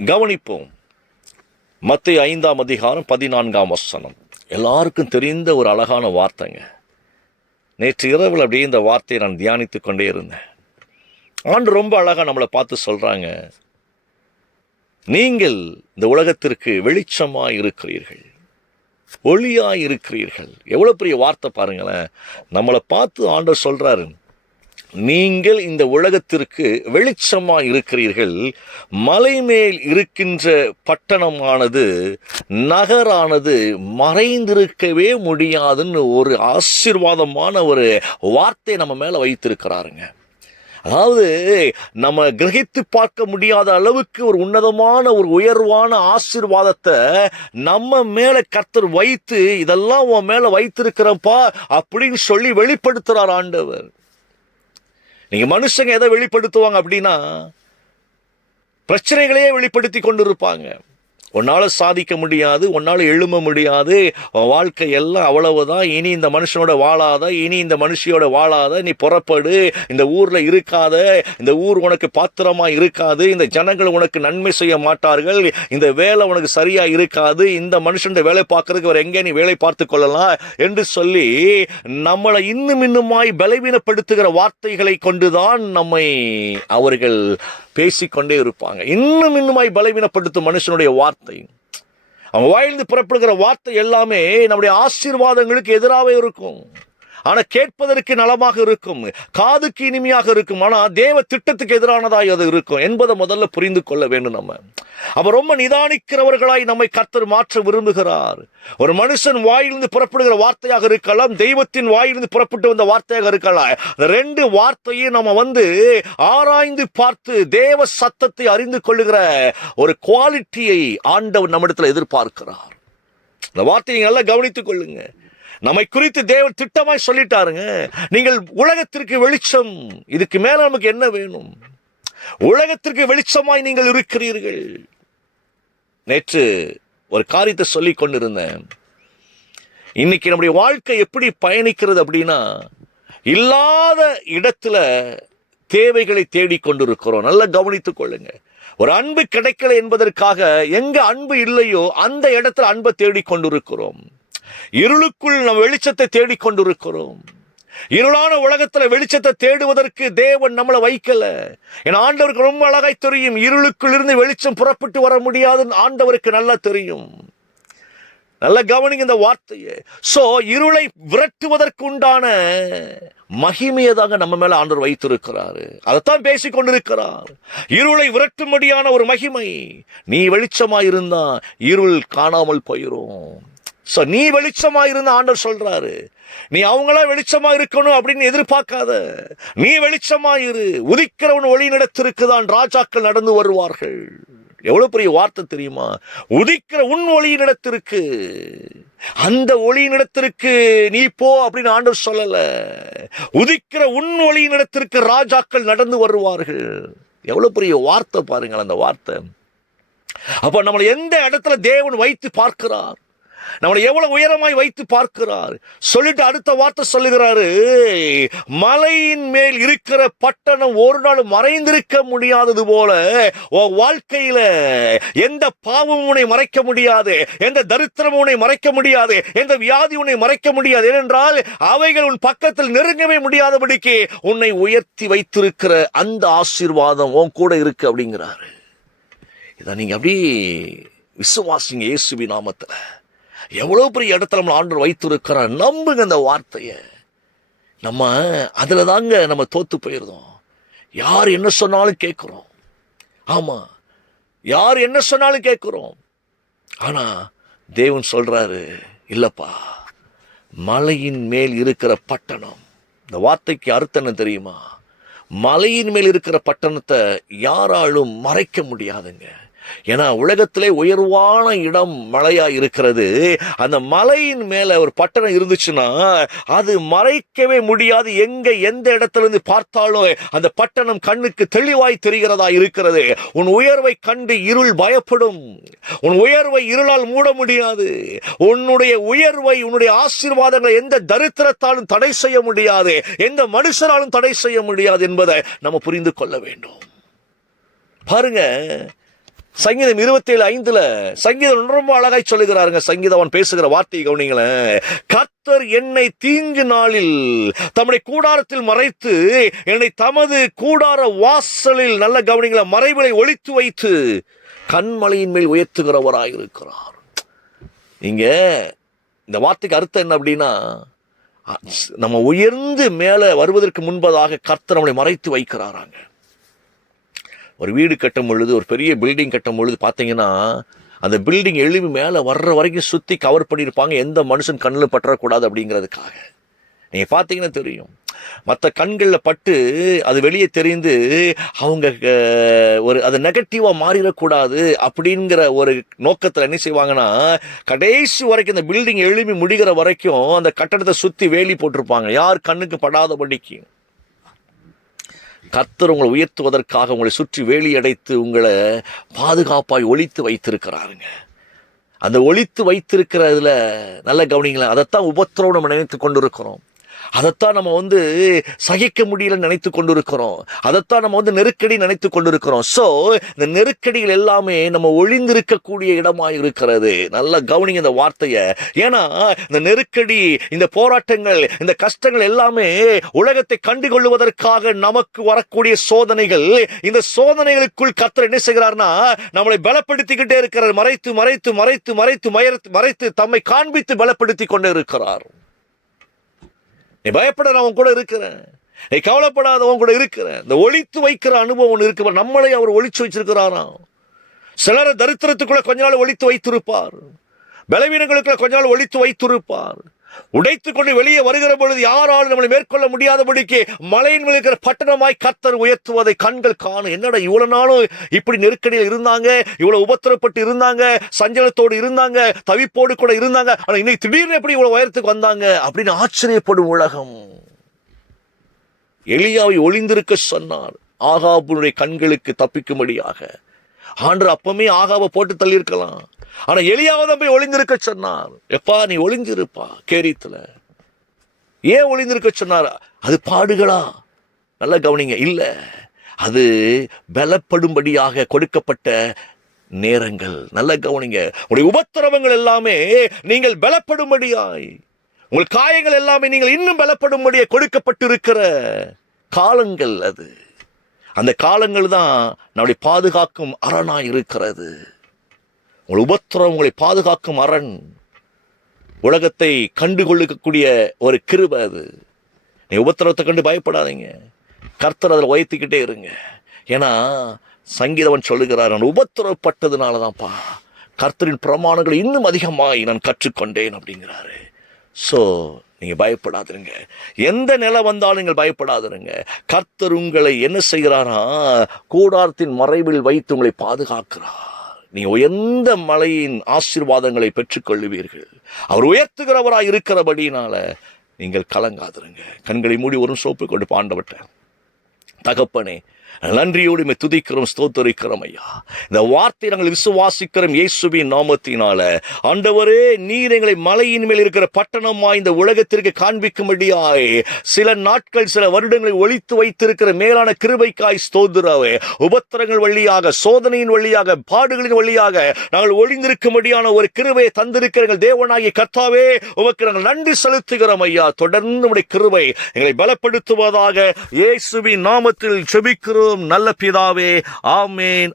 கவனிப்போம். மத்தேயு 5ஆம் அதிகாரம் 14ஆம் வசனம். எல்லாருக்கும் தெரிந்த ஒரு அழகான வார்த்தைங்க. நேற்று இரவில் அப்படியே இந்த வார்த்தையை நான் தியானித்து கொண்டே இருந்தேன். ஆண்டு ரொம்ப அழகா நம்மளை பார்த்து சொல்றாங்க, நீங்கள் இந்த உலகத்திற்கு வெளிச்சமாய் இருக்கிறீர்கள், ஒளியாய் இருக்கிறீர்கள். எவ்வளவு பெரிய வார்த்தை பாருங்களேன். நம்மளை பார்த்து ஆண்டவர் சொல்றாரு, நீங்கள் இந்த உலகத்திற்கு வெளிச்சமாய் இருக்கிறீர்கள். மலை மேல் இருக்கின்ற பட்டணமானது, நகரானது மறைந்திருக்கவே முடியாதுன்னு ஒரு ஆசீர்வாதமான ஒரு வார்த்தை நம்ம மேல வைத்திருக்கிறாருங்க. அதாவது நம்ம கிரகித்து பார்க்க முடியாத அளவுக்கு ஒரு உன்னதமான ஒரு உயர்வான ஆசீர்வாதத்தை நம்ம மேல கர்த்தர் வைத்து, இதெல்லாம் உன் மேல வைத்திருக்கிறப்பா அப்படின்னு சொல்லி வெளிப்படுத்துறார் ஆண்டவர். நீங்க மனுஷங்க எதை வெளிப்படுத்துவாங்க அப்படின்னா, பிரச்சனைகளையே வெளிப்படுத்தி கொண்டு இருப்பாங்க. உன்னால சாதிக்க முடியாது, உன்னால எழும்ப முடியாது, வாழ்க்கை எல்லாம் அவ்வளவுதான், இனி இந்த மனுஷனோட வாழாத, இனி இந்த மனுஷியோட வாழாத, நீ புறப்படு, இந்த ஊர்ல இருக்காத, இந்த ஊர் உனக்கு பாத்திரமா இருக்காது, இந்த ஜனங்கள் உனக்கு நன்மை செய்ய மாட்டார்கள், இந்த வேலை உனக்கு சரியா இருக்காது, இந்த மனுஷன் வேலை பார்க்கறதுக்கு அவர் எங்கே நீ வேலை பார்த்து கொள்ளலாம் என்று சொல்லி நம்மளை இன்னுமாய் பலவீனப்படுத்துகிற வார்த்தைகளை கொண்டுதான் நம்மை அவர்கள் பேசிக்கொண்டே இருப்பாங்க. இன்னுமாய் பலவீனப்படுத்தும் மனுஷனுடைய வார்த்தை, அவன் வாயிலிருந்து புறப்படுகிற வார்த்தை எல்லாமே நம்முடைய ஆசீர்வாதங்களுக்கு எதிராகவே இருக்கும். ஆனா கேட்பதற்கு நலமாக இருக்கும், காதுக்கு இனிமையாக இருக்கும். ஆனா தேவ திட்டத்துக்கு எதிரானதாய் அது இருக்கும் என்பதை முதல்ல புரிந்து கொள்ள வேண்டும். நம்ம அவர் ரொம்ப நிதானிக்கிறவர்களாய் நம்மை கர்த்தர் மாற்ற விரும்புகிறார். ஒரு மனுஷன் வாயிலிருந்து புறப்படுகிற வார்த்தையாக இருக்கலாம், தெய்வத்தின் வாயிலிருந்து புறப்பட்டு வந்த வார்த்தையாக இருக்கலாம். ரெண்டு வார்த்தையும் நம்ம ஆராய்ந்து பார்த்து தேவ சத்தத்தை அறிந்து கொள்ளுகிற ஒரு குவாலிட்டியை ஆண்டவர் நம்மிடத்தில் எதிர்பார்க்கிறார். இந்த வார்த்தையை நல்லா கவனித்துக் கொள்ளுங்க. நம்மை குறித்து தேவன் திட்டமாய் சொல்லிட்டாருங்க, நீங்கள் உலகத்திற்கு வெளிச்சம். இதுக்கு மேல நமக்கு என்ன வேணும்? உலகத்திற்கு வெளிச்சமாய் நீங்கள் இருக்கிறீர்கள். நேற்று ஒரு காரியத்தை சொல்லி கொண்டிருந்தேன். இன்னைக்கு நம்முடைய வாழ்க்கை எப்படி பயணிக்கிறது அப்படின்னா, இல்லாத இடத்துல தேவைகளை தேடிக்கொண்டிருக்கிறோம். நல்லா கவனித்துக் கொள்ளுங்க. ஒரு அன்பு கிடைக்கல என்பதற்காக எங்க அன்பு இல்லையோ அந்த இடத்துல அன்பை தேடிக்கொண்டிருக்கிறோம். இருளுக்குள் நம்ம வெளிச்சத்தை தேடிக்கொண்டிருக்கிறோம். இருளான உலகத்துல வெளிச்சத்தை தேடுவதற்கு தேவன் நம்மளை வைக்கல. என் ஆண்டவருக்கு ரொம்ப அழகாய் தெரியும், இருளுக்குள் இருந்து வெளிச்சம் புறப்பட்டு வர முடியாதுன்னு ஆண்டவருக்கு நல்லா தெரியும். நல்ல கவனிங்க இந்த வார்த்தையை. சோ இருளை விரட்டுவதற்கு உண்டான மகிமையை தாங்க நம்ம மேல ஆண்டவர் வைத்திருக்கிறாரு. அதைத்தான் பேசிக் கொண்டிருக்கிறார். இருளை விரட்டும்படியான ஒரு மகிமை. நீ வெளிச்சமாயிருந்தா இருள் காணாமல் போயிரும். நீ வெளிச்சமா இருந்த ஆண்டவர் சொல்றாரு, நீ அவங்களா வெளிச்சமா இருக்கணும் அப்படின்னு எதிர்பார்க்காத, நீ வெளிச்சமா இரு. உதிக்கிறவன் ஒளி நடத்திருக்குதான் ராஜாக்கள் நடந்து வருவார்கள். எவ்வளவு பெரிய வார்த்தை தெரியுமா? உதிக்கிற உன் ஒளி நடத்திருக்கு, அந்த ஒளி நடத்திருக்கு நீ போ அப்படின்னு ஆண்டவர் சொல்லல. உதிக்கிற உன் ஒளி நடத்திருக்கு ராஜாக்கள் நடந்து வருவார்கள். எவ்வளவு பெரிய வார்த்தை பாருங்கள் அந்த வார்த்தை. அப்ப நம்மளை எந்த இடத்துல தேவன் வைத்து பார்க்கிறார், நம்மளை எவ்வளவு உயரமாய் வைத்து பார்க்கிறார் சொல்லிட்டு அடுத்த வார்த்தை சொல்லுகிறாரு, மலையின் மேல் இருக்கிற பட்டணம் ஒரு நாள் மறைந்திருக்க முடியாதது போல வாழ்க்கையில எந்த பாவமும் உன்னை மறைக்க முடியாது, எந்த தரித்திரமும் உன்னை மறைக்க முடியாது, எந்த வியாதி உன்னை மறைக்க முடியாது. ஏனென்றால் அவைகள் உன் பக்கத்தில் நெருங்கவே முடியாதபடிக்கு உன்னை உயர்த்தி வைத்திருக்கிற அந்த ஆசீர்வாதம் உன் கூட இருக்கு அப்படிங்கிறாரு. இதை நீங்க அப்படி விசுவாசிங்க இயேசுவின் நாமத்துல. எவ்வளவு பெரிய இடத்துல நம்ம ஆண்டவர் வைத்திருக்கிறார். நம்புங்க அந்த வார்த்தையை. நம்ம அதுல தாங்க நம்ம தோத்து போயிருந்தோம். யார் என்ன சொன்னாலும் கேட்கிறோம். ஆமா, யார் என்ன சொன்னாலும் கேட்கிறோம். ஆனா தேவன் சொல்றாரு, இல்லப்பா, மலையின் மேல் இருக்கிற பட்டணம். இந்த வார்த்தைக்கு அர்த்தம் என்ன தெரியுமா? மலையின் மேல் இருக்கிற பட்டணத்தை யாராலும் மறைக்க முடியாதுங்க. ஏன்னா உலகத்திலே உயர்வான இடம் மலையா இருக்கிறது. அந்த மலையின் மேல ஒரு பட்டணம் இருந்துச்சுன்னா அது மறைக்கவே முடியாது. எந்த இடத்துல இருந்து பார்த்தாலும் அந்த பட்டணம் கண்ணுக்கு தெளிவாய் தெரிகிறதா இருக்கிறது. உன் உயர்வை கண்டு இருள் பயப்படும். உன் உயர்வை இருளால் மூட முடியாது. உன்னுடைய உயர்வை, உன்னுடைய ஆசீர்வாதங்களை எந்த தரித்திரத்தாலும் தடை செய்ய முடியாது, எந்த மனுஷனாலும் தடை செய்ய முடியாது என்பதை நம்ம புரிந்து கொள்ள வேண்டும். பாருங்க, சங்கீதம் 27:5 சங்கீதம் ரொம்ப அழகாய் சொல்லுகிறாருங்க. சங்கீதவன் பேசுகிற வார்த்தை கவனிங்களேன். கர்த்தர் என்னை தீங்கு நாளில் தம்முடைய கூடாரத்தில் மறைத்து என்னை தமது கூடார வாசலில், நல்ல கவனிங்கள, மறைவிலை ஒளித்து வைத்து கண்மலையின் மேல் உயர்த்துகிறவராயிருக்கிறார். இங்க இந்த வார்த்தைக்கு அர்த்தம் என்ன அப்படின்னா, நம்ம உயர்ந்து மேலே வருவதற்கு முன்பதாக கர்த்தர் நம்மளை மறைத்து வைக்கிறாராங்க. ஒரு வீடு கட்டும் பொழுது, ஒரு பெரிய பில்டிங் கட்டும் பொழுது பார்த்தீங்கன்னா, அந்த பில்டிங் எழுப்பி மேலே வர்ற வரைக்கும் சுற்றி கவர் பண்ணியிருப்பாங்க, எந்த மனுஷன் கண்ணில் பற்றக்கூடாது அப்படிங்கிறதுக்காக. நீங்கள் பார்த்தீங்கன்னா தெரியும், மற்ற கண்களில் பட்டு அது வெளியே தெரிந்து அவங்க அது நெகட்டிவாக மாறிடக்கூடாது அப்படிங்கிற ஒரு நோக்கத்தில் என்ன செய்வாங்கன்னா, கடைசி வரைக்கும் இந்த பில்டிங் எழுப்பி முடிகிற வரைக்கும் அந்த கட்டடத்தை சுற்றி வேலி போட்டிருப்பாங்க, யார் கண்ணுக்கு படாதபடிக்கு. கர்த்தர் உங்களை உயர்த்துவதற்காக உங்களை சுற்றி வேலி அடைத்து உங்களை பாதுகாப்பாய் ஒளித்து வைத்திருக்கிறாருங்க. அந்த ஒளித்து வைத்திருக்கிறதுல நல்ல கவனிங்களேன், அதைத்தான் உபத்திரவம் நம்ம நினைத்து கொண்டிருக்கிறோம். அதைத்தான் நம்ம சகிக்க முடியல நினைத்து கொண்டிருக்கிறோம். அதைத்தான் நம்ம நெருக்கடி நினைத்து கொண்டிருக்கிறோம். ஸோ இந்த நெருக்கடிகள் எல்லாமே நம்ம ஒளிந்திருக்கக்கூடிய இடமாக இருக்கிறது. நல்ல கவனிங்க இந்த வார்த்தையை. ஏன்னா இந்த நெருக்கடி, இந்த போராட்டங்கள், இந்த கஷ்டங்கள் எல்லாமே உலகத்தை கண்டுகொள்வதற்காக நமக்கு வரக்கூடிய சோதனைகள். இந்த சோதனைகளுக்குள் கர்த்தர் என்ன செய்கிறார்னா, நம்மளை பலப்படுத்திக்கிட்டே இருக்கிறார். மறைத்து மறைத்து மறைத்து மறைத்து மறைத்து மறைத்து தம்மை காண்பித்து பலப்படுத்தி கொண்டே இருக்கிறார். நீ பயப்பட அவன் கூட இருக்கிறேன், நீ கவலைப்படாதவன் கூட இருக்கிறேன். இந்த ஒளித்து வைக்கிற அனுபவம் இருக்கு. நம்மளை அவர் ஒளிச்சு வச்சிருக்கிறாராம். சிலரை தரித்திரத்துக்குள்ள கொஞ்ச நாள் ஒளித்து வைத்திருப்பார், பலவீனங்களுக்குள்ள கொஞ்ச நாள் ஒளித்து வைத்திருப்பார். உடைத்துக் கொண்டு வெளியே வருகிற பொழுது யாராலும் நம்மளை மேற்கொள்ள முடியாதபடிக்கு மலையின் மேல் இருக்கிற பட்டணமாய் கர்த்தர் உயர்த்துவதை கண்கள் காணும். என்னடா இவ்வளவு நாளும் இப்படி நெருக்கடியில் இருந்தாங்க, இவ்வளவு உபத்திரப்பட்டு இருந்தாங்க, சஞ்சலத்தோடு இருந்தாங்க, தவிப்போடு கூட இருந்தாங்க, ஆனா இன்னைக்கு திடீர்னு எப்படி இவ்வளவு உயரத்துக்கு வந்தாங்க அப்படின்னு ஆச்சரியப்படும் உலகம். எலியாவை ஒளிந்திருக்க சொன்னார், ஆகாபுடைய கண்களுக்கு தப்பிக்கும்படியாக. ஆண்டவர் அப்பமே ஆகாவை போட்டு தள்ளி இருக்கலாம், ஆனா எலியாவை தான் போய் ஒளிந்திருக்க சொன்னார். எப்பா நீ ஒளிந்திருப்பா கேரித்துல. ஏன் ஒளிந்திருக்க சொன்னார்? அது பாடுகளா? நல்ல கவனிங்க, இல்ல, அது பலப்படும்படியாக கொடுக்கப்பட்ட நேரங்கள். நல்ல கவனிங்க, உங்களுடைய உபத்திரவங்கள் எல்லாமே நீங்கள் பலப்படும்படியாய், உங்கள் காயங்கள் எல்லாமே நீங்கள் இன்னும் பலப்படும்படியாக கொடுக்கப்பட்டிருக்கிற காலங்கள். அது அந்த காலங்கள் தான் நம்முடைய பாதுகாக்கும் அரணாய் இருக்கிறது. உங்கள் உபத்திரம் உங்களை பாதுகாக்கும் அரண், உலகத்தை கண்டுகொள்ளக்கூடிய ஒரு கிருபை அது. நீ உபத்திரவத்தை கண்டு பயப்படாதீங்க, கர்த்தர் அதில் உயர்த்திக்கிட்டே இருங்க. ஏன்னா சங்கீதவன் சொல்லுகிறார், நான் உபத்திரவப்பட்டதுனால தான்ப்பா கர்த்தரின் பிரமாணங்களை இன்னும் அதிகமாய் நான் கற்றுக்கொண்டேன் அப்படிங்கிறாரு. ஸோ நீங்கள் பயப்படாதுருங்க, எந்த நிலை வந்தாலும் நீங்கள் பயப்படாதுருங்க. கர்த்தர் உங்களை என்ன செய்கிறாரா, கூடாரத்தின் மறைவில் வைத்து உங்களை பாதுகாக்கிறார். நீங்கள் உயர்ந்த மலையின் ஆசீர்வாதங்களை பெற்றுக்கொள்ளுவீர்கள். அவர் உயர்த்துகிறவராய் இருக்கிறபடினால நீங்கள் கலங்காதுருங்க. கண்களை மூடி ஒரு சோப்பு கொண்டு ஆண்டவர்ட்ட, தகப்பனே நன்றியோடு துதிக்கிறோம், ஸ்தோத்தரிக்கிறோம் ஐயா. இந்த வார்த்தை நாங்கள் விசுவாசிக்கிறோம் இயேசுவின் நாமத்தினால. ஆண்டவரே, நீர் எங்களை மலையின் மேல் இருக்கிற பட்டணமா இந்த உலகத்திற்கு காண்பிக்கும்படியாய் சில நாட்கள், சில வருடங்களை ஒளித்து வைத்திருக்கிற மேலான கிருபைக்காய் ஸ்தோத்திராவே. உபத்திரங்கள் வழியாக, சோதனையின் வழியாக, பாடுகளின் வழியாக நாங்கள் ஒளிந்திருக்கும்படியான ஒரு கிருபையை தந்திருக்கிற தேவனாகிய கர்த்தாவே, உமக்கு நாங்கள் நன்றி செலுத்துகிறோம் ஐயா. தொடர்ந்து உம்முடைய கிருபை எங்களை பலப்படுத்துவதாக இயேசுவின் நாமத்தில் ஜெபிக்கிறோம் நல்ல பிதாவே. ஆமேன்,